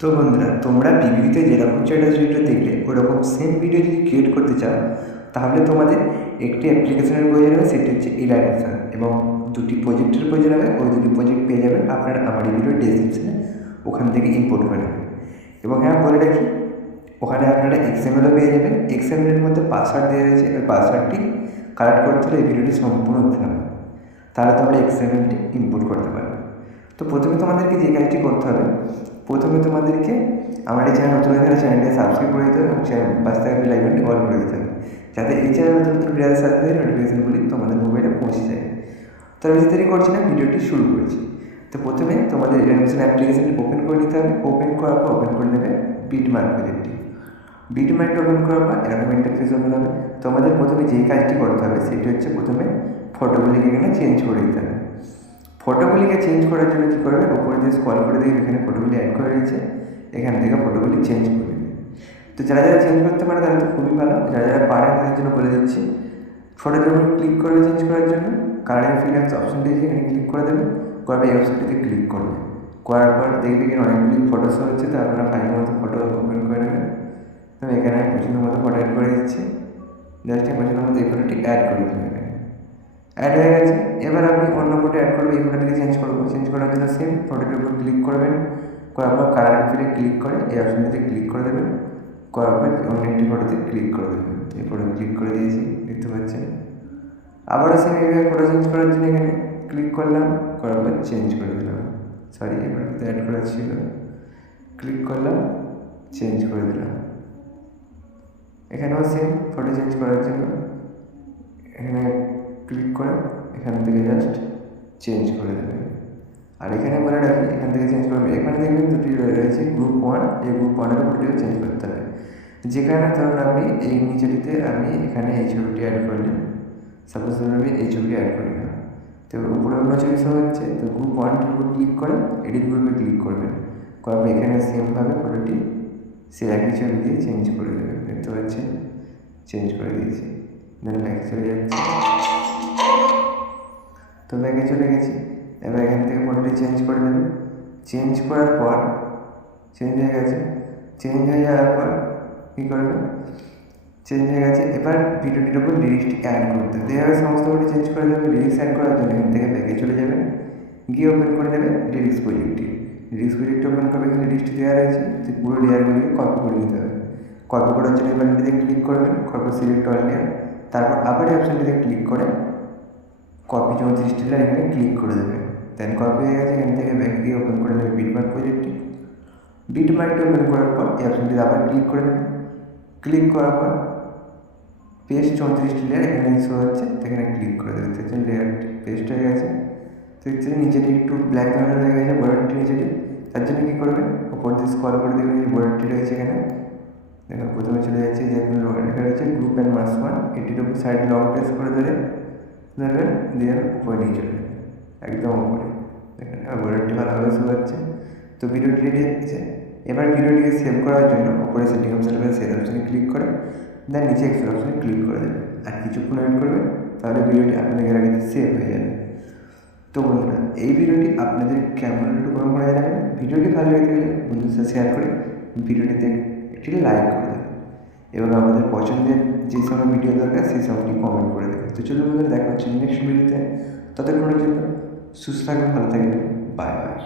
তো বন্ধুরা, তোমরা পিভিতে যেরকম ভিডিও দেখলে ওরকম সেম ভিডিও যদি ক্রিয়েট করতে চাও, তাহলে তোমাদের একটি অ্যাপ্লিকেশনের প্রয়োজন হবে, সেটি হচ্ছে ইলাস্ট্রেটর, এবং দুটি প্রজেক্টের প্রয়োজন হবে। ওই দুটি প্রজেক্ট পেয়ে যাবেন আপনারা আমার এই ভিডিওর ডেসক্রিপশনে, ওখান থেকে ইম্পোর্ট করে নেবেন। এবং হ্যাঁ, বলে রাখি, ওখানে আপনারা এক্সএমএলও পেয়ে যাবেন। এক্সএমএলের মধ্যে পাসওয়ার্ড দেওয়া রয়েছে, ওই পাসওয়ার্ডটি কারেক্ট করতে হলে এই ভিডিওটি সম্পূর্ণ হতে হবে, তাহলে তোমরা এক্সএমএলটি ইম্পোর্ট করতে পারবে। তো প্রথমে তোমাদেরকে যে কাজটি করতে হবে, প্রথমে তোমাদেরকে আমার এই চ্যানেল নতুন হয়ে চ্যানেলটি সাবস্ক্রাইব করে দিতে হবে এবং পাশে থাকা বেল আইকনটি অল করে দিতে হবে, যাতে এই চ্যানেলে নতুন নতুন ভিডিওর সাথে নোটিফিকেশনগুলি তোমাদের মোবাইলে পৌঁছে যায়। তো বেশি দেরি করছি না, ভিডিওটি শুরু করেছি। তো প্রথমে তোমাদের ইলাস্ট্রেটর অ্যাপ্লিকেশনটি ওপেন করে নিতে হবে। ওপেন করার পর ওপেন করে নেবে বিটমার্ক প্রজেক্টটি। বিটমার্কটি ওপেন করার পর এরকম ইন্টারফেস ওপেন হবে। তোমাদের প্রথমে যেই কাজটি করতে হবে সেটি হচ্ছে প্রথমে ফটোগুলিকে এখানে চেঞ্জ করে দিতে হবে। ফটোগুলিকে চেঞ্জ করার জন্য কী করবে, উপরে দিয়ে স্ক্রল করে দেখবে এখানে ফটোগুলি অ্যাড করে রয়েছে, এখান থেকে ফটোগুলি চেঞ্জ করে দেবে। তো যারা যারা চেঞ্জ করতে পারে তারা তো খুবই ভালো, যারা যারা পারে তাদের জন্য বলে দিচ্ছি। ফটোর উপর ক্লিক করবে চেঞ্জ করার জন্য, কারেন্ট ফিলার্স অপশনটি এখানে ক্লিক করে দেবে, করবে এই অপশনটিতে ক্লিক করবে। করার পর দেখবে এখানে অনেকগুলি ফটো শো হচ্ছে, তো আপনারা ফাইলের মতো ফটো ওপেন করে নেবেন। তো এখানে আমি পছন্দ মতো ফটো অ্যাড করে দিচ্ছি, জাস্ট পছন্দ মতো এই ফটোটি অ্যাড করে দেবেন। অ্যাড হয়ে গেছে। এবার আপনি অন্য ফটো অ্যাড করবে, এই ফটোটিকে চেঞ্জ করবো। চেঞ্জ করার জন্য সেম ফটোটির উপর ক্লিক করবেন, করার পর কালার ফিলে ক্লিক করে এই অপশনটিতে ক্লিক করে দেবেন, করার পর অন্য একটি ফটোতে ক্লিক করে দেবেন। এই ফটো ক্লিক করে দিয়েছি, দেখতে পাচ্ছেন। আবারও সেম এইভাবে ফটো চেঞ্জ করার জন্য এখানে ক্লিক করলাম, করার পর চেঞ্জ করে দিলাম। সরি, এই ফটোতে অ্যাড করা ছিল, ক্লিক করলাম, চেঞ্জ করে দিলাম। এখানেও সেম ফটো চেঞ্জ করার জন্য এখানে ক্লিক করে এখান থেকে জাস্ট চেঞ্জ করে দেবেন। আর এখানে বলে রাখি, এখান থেকে চেঞ্জ করবেন। এখানে দেখবেন দুটি রয়েছে, গ্রুপ 1, এই গ্রুপ 1-এর ফটোটিও চেঞ্জ করতে হবে। যেখানে ধরুন আপনি এই নিচেটিতে আমি এখানে এই ছবিটি অ্যাড করলাম, সাপোজ ধরুন আমি এই ছবিটি অ্যাড করি না, তো উপরে অন্য ছবি সব হচ্ছে, তো গ্রুপ 1-টির উপর ক্লিক করে এডিট গ্রুপে ক্লিক করবেন, করার এখানে সেমভাবে ফটোটি সে একই ছবি দিয়ে চেঞ্জ করে দেবেন। দেখতে পাচ্ছেন, চেঞ্জ করে দিয়েছি। দেন ব্যাকে চলে যাচ্ছি, তো ব্যাগে চলে গেছি। এবার এখান থেকে ফটোটি চেঞ্জ করে নেবে। চেঞ্জ করার পর চেঞ্জ হয়ে গেছে। চেঞ্জ হয়ে যাওয়ার পর কী করবে, চেঞ্জ হয়ে গেছে। এবার ভিডিওটির উপর লিরিক্সটি অ্যাড করতে হবে। এভাবে সমস্ত ফটো চেঞ্জ করে দেবে। লিরিক্স অ্যাড করার জন্য এখান থেকে ব্যাগে চলে যাবেন, গিয়ে ওপেন করে দেবে লিরিক্স প্রজেক্টটি। লিরিক্স প্রজেক্টটি ওপেন করবে, এখানে লিরিক্সটি দেওয়া রয়েছে, যে পুরো লেয়ারগুলিকে কপি করে নিতে হবে। কপি করার জন্য বাটনটিতে ক্লিক করবেন, তারপর সিলেক্ট অল লেয়ার, তারপর আবার এই অপশনটিতে ক্লিক করে কপি 34টি লেয়ার এখানে ক্লিক করে দেবেন। দেন কপি হয়ে গেছে। এখান থেকে ব্যাক দিয়ে ওপেন করে নেবে বিটমার্ক প্রজেক্টটি। বিটমার্কটি ওপেন করার পর এই অপশনটিতে আবার ক্লিক করে দেবেন। ক্লিক করার পর পেস্ট 34টি লেয়ার এখানে শো হচ্ছে, এখানে ক্লিক করে দেবে। দেখছেন লেয়ারটি পেস্ট হয়ে গেছে। দেখছেন নিচেটি একটু ব্ল্যাক ধরনের হয়ে গেছে, বর্ডারটি নিচেটি। তার জন্য কী করবেন, উপর দিয়ে স্ক্রল করে দেখবেন যে বর্ডারটি রয়েছে এখানে। দেখুন প্রথমে চলে যাচ্ছে, যে এখন লেখা রয়েছে গ্রুপ অ্যান্ড মার্কস 1, এটির উপর সাইড লং প্রেস করে ধরবেন, দিয়ে উপরে নিয়ে চলে যাবে, একদম উপরে। দেখেন বর্ডারটি ভালোভাবে শো হচ্ছে। তো ভিডিওটি রেডি হচ্ছে। এবার ভিডিওটিকে সেভ করার জন্য উপরে সেটিং অপশানে সেভ অপশানে ক্লিক করে দেন নিচে এক্সপোর্ট অপশানে ক্লিক করে দেবেন। আর কিছুক্ষণ ওয়েট করবে, তাহলে ভিডিওটি আপনাদের গ্যালারিতে সেভ হয়ে যাবে। তো বন্ধুরা, এই ভিডিওটি আপনাদের কেমন একটু কমেন্ট করে জানাবেন। ভিডিওটি ভালো লেগে গেলে বন্ধুদের সাথে শেয়ার করে ভিডিওটিতে একটি লাইক করে দেবেন, এবং আমাদের পছন্দের যে সময় ভিডিও দরকার সেই সময়টি কমেন্ট করে দেবেন। তো চলুন বন্ধুরা, দেখা হচ্ছে নেক্সট ভিডিওতে। ততক্ষণের জন্য সুস্থ থাকবেন, ভালো থাকবেন, বাই বাই।